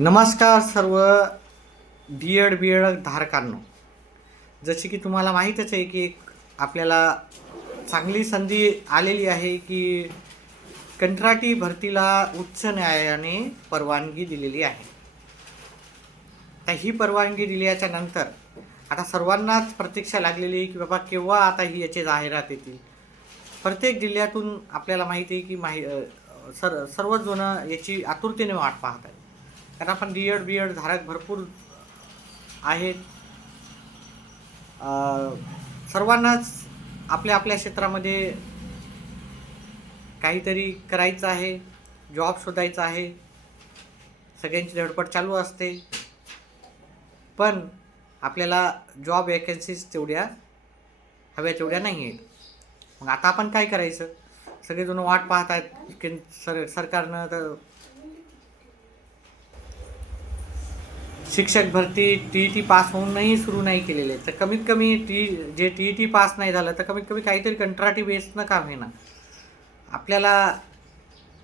नमस्कार सर्व B Ed धारकांनो. जसे की तुम्हाला माहीतच आहे की आपल्याला चांगली संधी आलेली आहे की कंत्राटी भरतीला उच्च न्यायालयाने परवानगी दिलेली आहे. तर ही परवानगी दिल्याच्या नंतर आता सर्वांनाच प्रतीक्षा लागलेली आहे की बाबा केव्हा आता ही याची जाहिरात येतील. प्रत्येक जिल्ह्यातून आपल्याला माहिती आहे की सर्वच जण याची आतुरतेने वाट पाहत आहेत. कारण आपण बी एड धारक भरपूर आहेत. सर्वांनाच आपल्या आपल्या क्षेत्रामध्ये काहीतरी करायचं आहे, जॉब शोधायचा आहे, सगळ्यांची धडपड चालू असते. पण आपल्याला जॉब वॅकन्सीज तेवढ्या हव्या तेवढ्या नाही आहेत. मग आता आपण काय करायचं? सगळेजण वाट पाहत आहेत की सरकारनं तर शिक्षक भरती TET पास होऊनही सुरू नाही केलेले. तर कमीत कमी TET पास नाही झालं तर कमीत कमी काहीतरी कंत्राटी बेसनं काम आहे ना. आपल्याला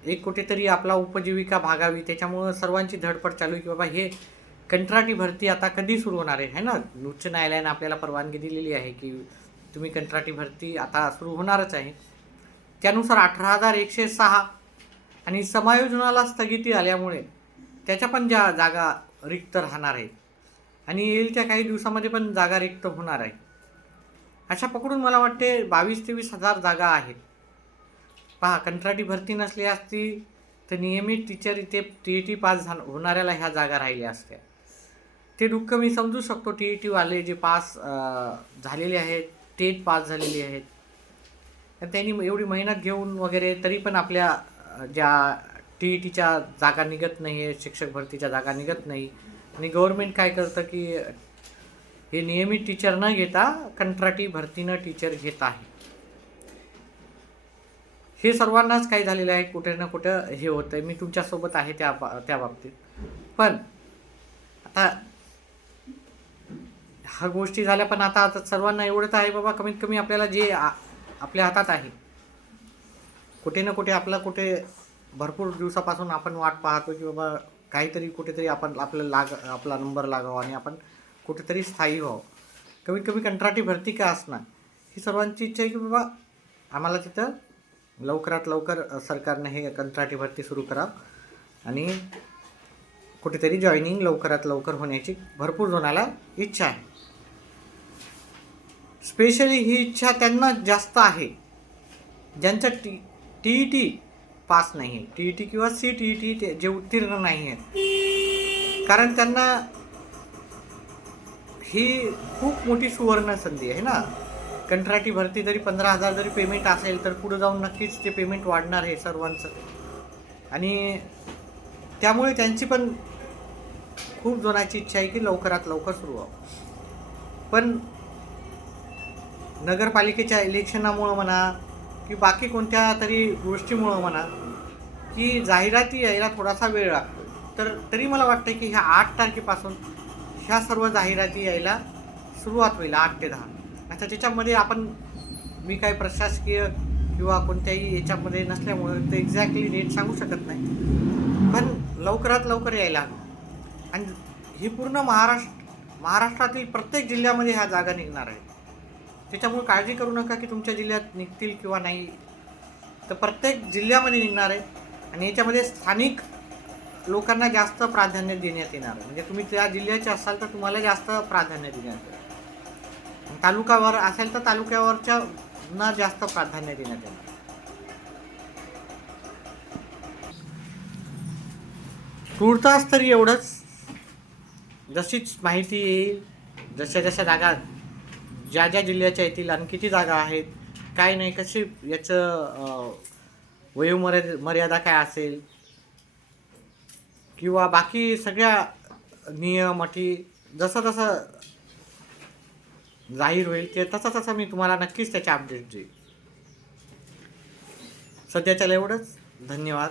एक कुठेतरी आपला उपजीविका भागावी, त्याच्यामुळं सर्वांची धडपड चालू आहे की बाबा हे कंत्राटी भरती आता कधी सुरू होणार आहे ना. उच्च न्यायालयानं आपल्याला परवानगी दिलेली आहे की तुम्ही कंत्राटी भरती आता सुरू होणारच आहे. त्यानुसार 18,106 आणि समायोजनाला स्थगिती आल्यामुळे त्याच्या पण ज्या जागा रिक्त राहणार आहेत आणि येईल त्या काही दिवसामध्ये पण जागा रिक्त होणार आहे. अशा पकडून मला वाटते 22-23 हजार जागा आहेत. पहा, कंत्राटी भरती नसली असती तर नियमित टीचर इथे TET पास होणाऱ्याला ह्या जागा राहिल्या असत्या. ते दुःख मी समजू शकतो. TET वाले जे पास झालेले आहेत, टेट पास झालेली आहेत, तर त्यांनी एवढी मेहनत घेऊन वगैरे तरी पण आपल्या ज्या TETच्या जागा निघत नाही आहे, शिक्षक भरतीच्या जागा निघत नाही. आणि गव्हर्मेंट काय करतं की हे नियमित टीचर न घेता कंत्राटी भरतीनं टीचर घेत आहे. हे सर्वांनाच काय झालेलं आहे, कुठे ना कुठं हे होतं आहे. मी तुमच्यासोबत आहे त्या बाबतीत. पण आता ह्या गोष्टी झाल्या, पण आता सर्वांना एवढंच आहे बाबा कमीत कमी आपल्याला जे आपल्या हातात आहे, कुठे ना कुठे कुठे भरपूर दिवसापासून आपण वाट पाहतो की बाबा काहीतरी कुठेतरी आपला नंबर लागावा आणि आपण कुठेतरी स्थायी व्हावं. कमीत कमी कंत्राटी भरती का असणार, ही सर्वांची इच्छा आहे की बाबा आम्हाला तिथं लवकरात लवकर सरकारने हे कंत्राटी भरती सुरू करावं आणि कुठेतरी जॉईनिंग लवकरात लवकर होण्याची भरपूर जणाला इच्छा आहे. स्पेशली ही इच्छा त्यांना जास्त आहे ज्यांचं TET पास नाही आहे, TET किंवा CTET जे उत्तीर्ण नाही आहेत. कारण त्यांना ही खूप मोठी सुवर्ण संधी आहे ना. कंत्राटी भरती जरी 15,000 जरी पेमेंट असेल तर पुढे जाऊन नक्कीच ते पेमेंट वाढणार आहे सर्वांचं. आणि त्यामुळे त्यांची पण खूप जणांची इच्छा आहे की लवकरात लवकर सुरू व्हावं. पण नगरपालिकेच्या इलेक्शनामुळं म्हणा की बाकी कोणत्या तरी गोष्टीमुळं म्हणा की जाहिराती यायला थोडासा वेळ लागतो. तरी मला वाटतं की ह्या 8 तारखेपासून ह्या सर्व जाहिराती यायला सुरुवात होईल, 8 ते 10. आता त्याच्यामध्ये मी काय प्रशासकीय किंवा कोणत्याही याच्यामध्ये नसल्यामुळं ते एक्झॅक्टली डेट सांगू शकत नाही. पण लवकरात लवकर यायला हवी. आणि ही पूर्ण महाराष्ट्रातील प्रत्येक जिल्ह्यामध्ये ह्या जागा निघणार आहेत. त्याच्यामुळे काळजी करू नका की तुमच्या जिल्ह्यात निघतील किंवा नाही. तर प्रत्येक जिल्ह्यामध्ये निघणार आहे आणि याच्यामध्ये स्थानिक लोकांना जास्त प्राधान्य देण्यात येणार आहे. म्हणजे तुम्ही त्या जिल्ह्याचे असाल तर तुम्हाला जास्त प्राधान्य देण्यात येईल. तालुक्यावर असेल तर तालुक्यावरच्या ना जास्त प्राधान्य देण्यात येणार. तुर्तास तरी एवढंच. जशीच माहिती येईल, जशा जागा ज्या जिल्ह्याच्या येतील आणि किती जागा आहेत, काय नाही, कशी याचं वयोमर्यादा काय असेल किंवा बाकी सगळ्या नियम अटी जसं जाहीर होईल ते तसं मी तुम्हाला नक्कीच त्याचे अपडेट देईल. सध्याच्याला एवढंच. धन्यवाद.